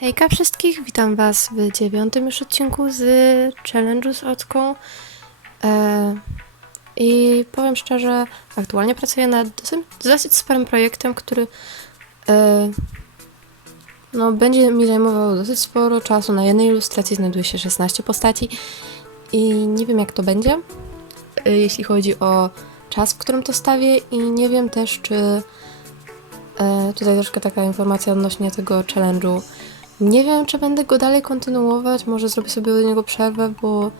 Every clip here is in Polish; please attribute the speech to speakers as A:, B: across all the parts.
A: Hejka wszystkich, witam was w dziewiątym już odcinku z challenge'u z Ocką. E, I powiem szczerze, aktualnie pracuję nad dosyć, dosyć sporym projektem, który e, no, będzie mi zajmował dosyć sporo czasu. Na jednej ilustracji znajduje się 16 postaci i nie wiem jak to będzie, e, jeśli chodzi o czas, w którym to stawię i nie wiem też, czy tutaj troszkę taka informacja odnośnie tego challenge'u. Nie wiem, czy będę go dalej kontynuować, może zrobię sobie do niego przerwę, bo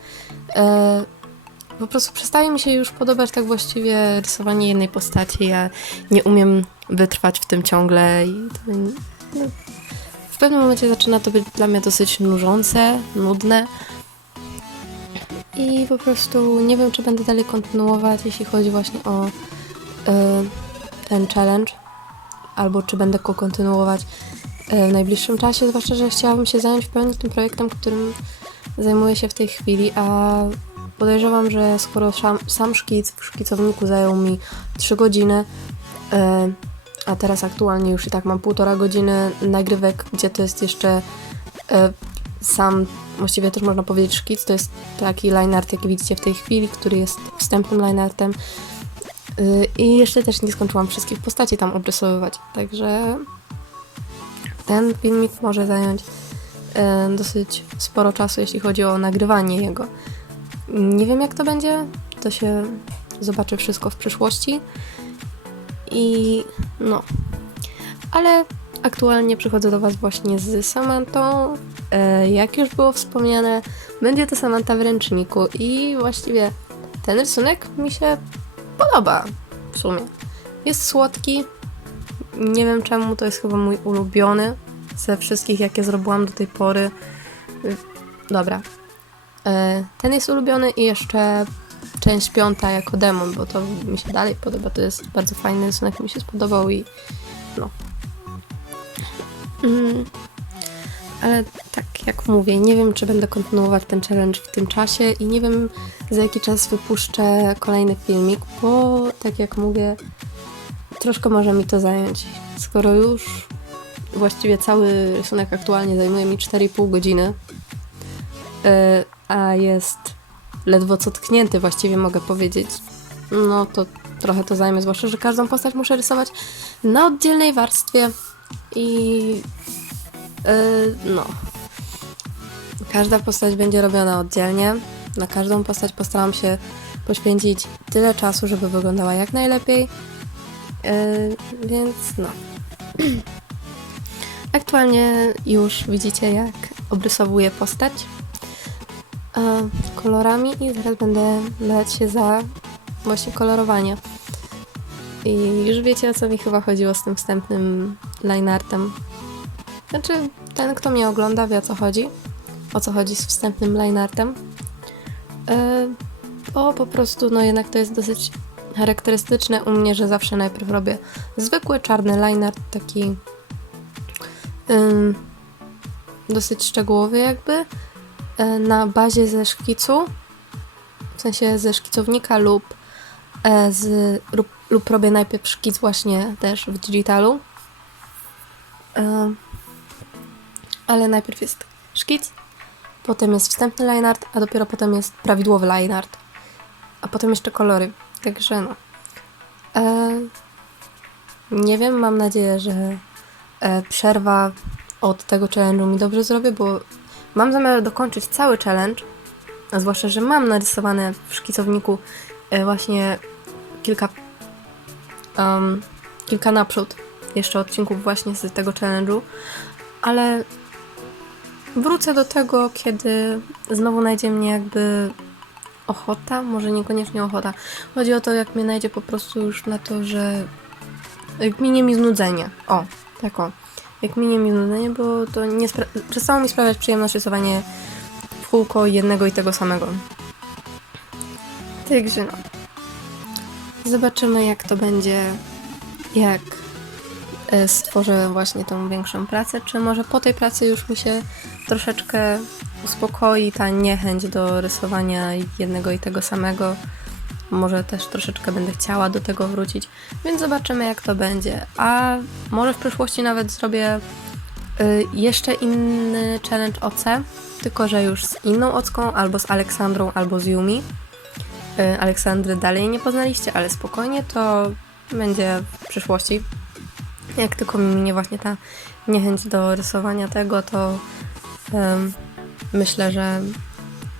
A: e, po prostu przestaje mi się już podobać tak właściwie rysowanie jednej postaci. Ja nie umiem wytrwać w tym ciągle i to, no, w pewnym momencie zaczyna to być dla mnie dosyć nużące, nudne. I po prostu nie wiem, czy będę dalej kontynuować, jeśli chodzi właśnie o e, ten challenge, albo czy będę go kontynuować w najbliższym czasie, zwłaszcza, że chciałabym się zająć w pełni tym projektem, którym zajmuję się w tej chwili, a podejrzewam, że skoro sam, sam szkic w szkicowniku zajął mi 3 godziny, e, a teraz aktualnie już i tak mam półtora godziny nagrywek, gdzie to jest jeszcze e, sam, właściwie też można powiedzieć szkic, to jest taki line art, jaki widzicie w tej chwili, który jest wstępnym line artem. I jeszcze też nie skończyłam wszystkich postaci tam obrysowywać, także ten filmik może zająć e, dosyć sporo czasu, jeśli chodzi o nagrywanie jego. Nie wiem jak to będzie, to się zobaczy wszystko w przyszłości. I no. Ale aktualnie przychodzę do Was właśnie z Samantą. E, jak już było wspomniane, będzie to Samanta w ręczniku i właściwie ten rysunek mi się podoba w sumie. Jest słodki. Nie wiem czemu, to jest chyba mój ulubiony ze wszystkich, jakie zrobiłam do tej pory. Dobra. E, Ten jest ulubiony i jeszcze część piąta jako demon, bo to mi się dalej podoba. To jest bardzo fajny rysunek, mi się spodobał i no. Mm. Ale tak jak mówię, nie wiem, czy będę kontynuować ten challenge w tym czasie i nie wiem, za jaki czas wypuszczę kolejny filmik, bo tak jak mówię, troszkę może mi to zająć. Skoro już właściwie cały rysunek aktualnie zajmuje mi 4,5 godziny, yy, a jest ledwo co tknięty, właściwie mogę powiedzieć, no to trochę to zajmie, zwłaszcza, że każdą postać muszę rysować na oddzielnej warstwie i yy, no. Każda postać będzie robiona oddzielnie. Na każdą postać postaram się poświęcić tyle czasu, żeby wyglądała jak najlepiej. Yy, więc no. Aktualnie już widzicie, jak obrysowuję postać e, kolorami i zaraz będę brać się za właśnie kolorowanie. I już wiecie, o co mi chyba chodziło z tym wstępnym lineartem. Znaczy, ten, kto mnie ogląda, wie o co chodzi. O co chodzi z wstępnym lineartem. E, bo po prostu, no jednak to jest dosyć charakterystyczne u mnie, że zawsze najpierw robię zwykły czarny lineart, taki ym, dosyć szczegółowy jakby, e, na bazie ze szkicu, w sensie ze szkicownika lub, e, z, lub, lub robię najpierw szkic właśnie też w digitalu. Em, ale najpierw jest szkic, potem jest wstępny line art, a dopiero potem jest prawidłowy line art, a potem jeszcze kolory. Także no. E, nie wiem, mam nadzieję, że e, przerwa od tego challenge'u mi dobrze zrobię, bo mam zamiar dokończyć cały challenge, a zwłaszcza, że mam narysowane w szkicowniku e, właśnie kilka um, kilka naprzód jeszcze odcinków właśnie z tego challenge'u, ale wrócę do tego, kiedy znowu najdzie mnie jakby ochota, może niekoniecznie ochota. Chodzi o to, jak mnie najdzie po prostu już na to, że jak minie mi znudzenie. O, tak o. Jak minie mi znudzenie, bo to nie przestało mi sprawiać przyjemność rysowanie w kółko jednego i tego samego. Także no. Zobaczymy, jak to będzie, jak e, stworzę właśnie tą większą pracę, czy może po tej pracy już mi się troszeczkę uspokoi ta niechęć do rysowania jednego i tego samego. Może też troszeczkę będę chciała do tego wrócić, więc zobaczymy jak to będzie. A może w przyszłości nawet zrobię Y, jeszcze inny challenge OC, tylko że już z inną Ocką, albo z Aleksandrą, albo z Yumi. Y, Aleksandry dalej nie poznaliście, ale spokojnie, to będzie w przyszłości. Jak tylko mi minie właśnie ta niechęć do rysowania tego, to myślę, że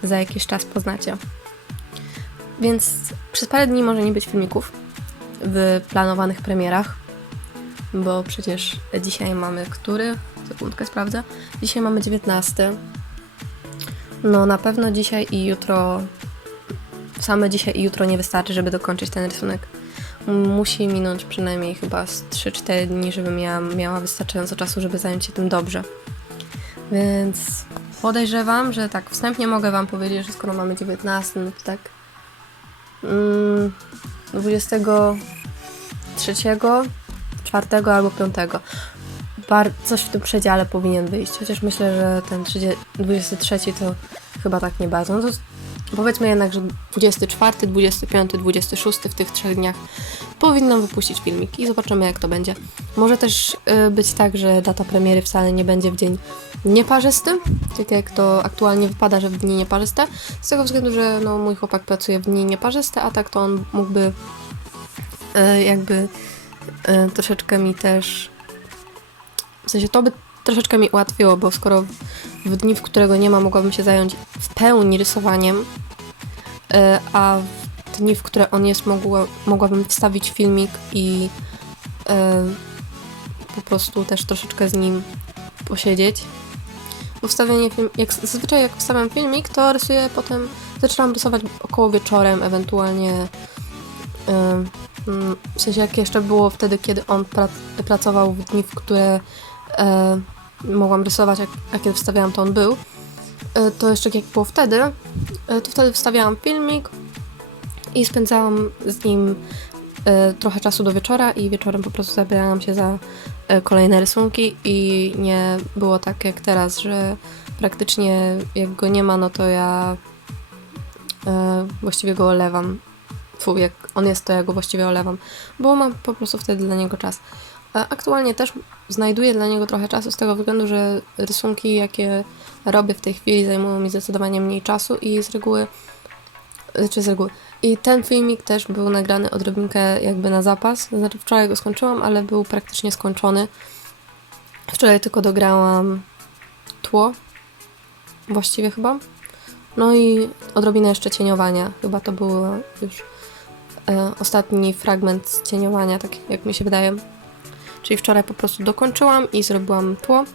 A: za jakiś czas poznacie. Więc przez parę dni może nie być filmików w planowanych premierach, bo przecież dzisiaj mamy który? Sekundkę sprawdzę. Dzisiaj mamy 19. No na pewno dzisiaj i jutro, same dzisiaj i jutro nie wystarczy, żeby dokończyć ten rysunek. Musi minąć przynajmniej chyba z 3-4 dni, żebym ja miała wystarczająco czasu, żeby zająć się tym dobrze. Więc podejrzewam, że tak wstępnie mogę Wam powiedzieć, że skoro mamy 19, no to tak mm, 23, 4 albo 5. Bar coś w tym przedziale powinien wyjść, chociaż myślę, że ten 30, 23 to chyba tak nie bardzo. No to powiedzmy jednak, że 24, 25, 26 w tych trzech dniach powinnam wypuścić filmik i zobaczymy jak to będzie. Może też y, być tak, że data premiery wcale nie będzie w dzień nieparzysty, tak jak to aktualnie wypada, że w dni nieparzyste, z tego względu, że no, mój chłopak pracuje w dni nieparzyste, a tak to on mógłby y, jakby y, troszeczkę mi też w sensie to by troszeczkę mi ułatwiło, bo skoro w dni, w którego nie ma, mogłabym się zająć w pełni rysowaniem, e, a w dni, w które on jest, mogła, mogłabym wstawić filmik i e, po prostu też troszeczkę z nim posiedzieć. Bo wstawianie film, jak zazwyczaj jak wstawiam filmik, to rysuję potem, zaczynam rysować około wieczorem, ewentualnie mm, w sensie jak jeszcze było wtedy, kiedy on prac pracował w dni, w które e, mogłam rysować, jak kiedy wstawiałam, to on był. E, to jeszcze jak było wtedy, e, to wtedy wstawiałam filmik i spędzałam z nim trochę czasu do wieczora i wieczorem po prostu zabierałam się za e, kolejne rysunki i nie było tak jak teraz, że praktycznie jak go nie ma, no to ja e, właściwie go olewam. Fu, jak on jest, to ja go właściwie olewam, bo mam po prostu wtedy dla niego czas. Aktualnie też znajduję dla niego trochę czasu z tego względu, że rysunki, jakie robię w tej chwili, zajmują mi zdecydowanie mniej czasu i z reguły, czy z reguły. I ten filmik też był nagrany odrobinkę jakby na zapas. Znaczy wczoraj go skończyłam, ale był praktycznie skończony. Wczoraj tylko dograłam tło, właściwie chyba. No i odrobinę jeszcze cieniowania. Chyba to był już e, ostatni fragment cieniowania, tak jak mi się wydaje. Czyli wczoraj po prostu dokończyłam i zrobiłam tło.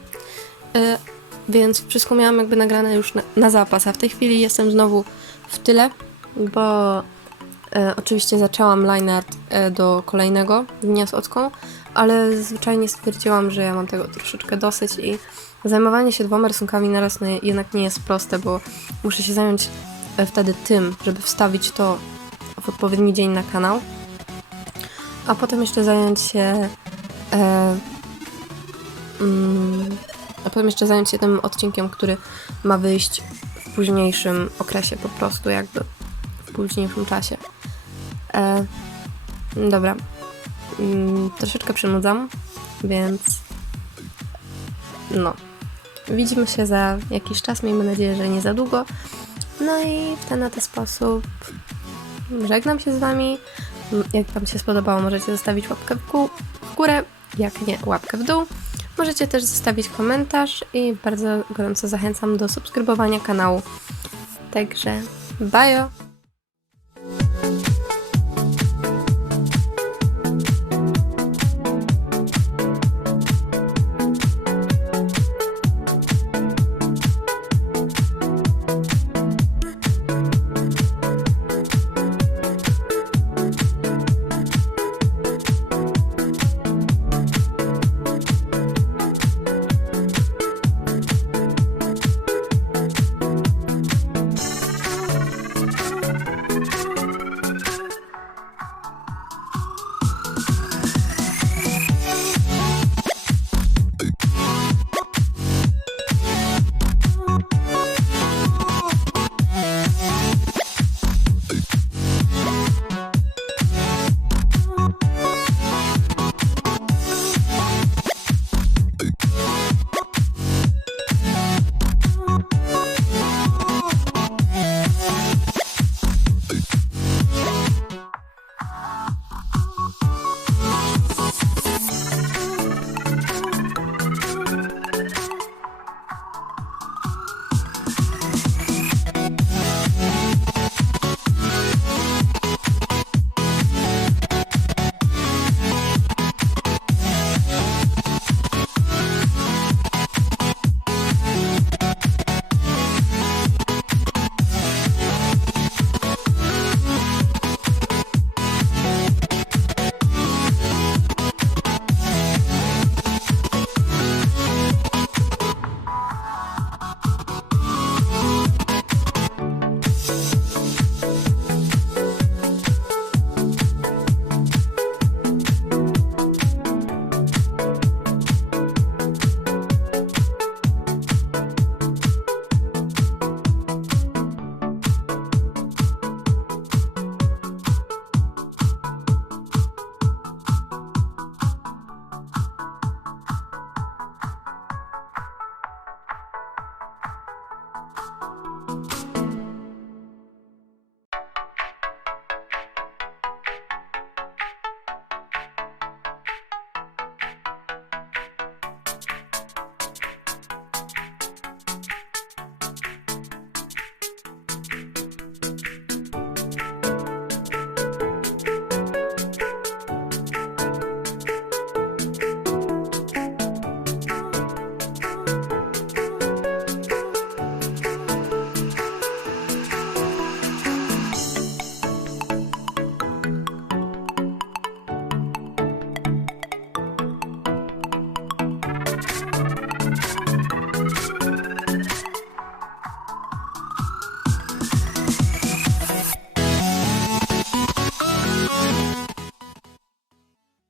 A: Yy, więc wszystko miałam jakby nagrane już na, na, zapas, a w tej chwili jestem znowu w tyle, bo yy, oczywiście zaczęłam line art yy, do kolejnego dnia z Ocką, ale zwyczajnie stwierdziłam, że ja mam tego troszeczkę dosyć i zajmowanie się dwoma rysunkami naraz no, jednak nie jest proste, bo muszę się zająć wtedy tym, żeby wstawić to w odpowiedni dzień na kanał, a potem jeszcze zająć się E, mm, a potem jeszcze zająć się tym odcinkiem, który ma wyjść w późniejszym okresie, po prostu jakby późniejszym czasie. E, dobra. Mm, troszeczkę przynudzam, więc no. Widzimy się za jakiś czas, miejmy nadzieję, że nie za długo. No i w ten oto sposób żegnam się z Wami. Jak Wam się spodobało, możecie zostawić łapkę w górę, jak nie łapkę w dół. Możecie też zostawić komentarz i bardzo gorąco zachęcam do subskrybowania kanału. Także bye!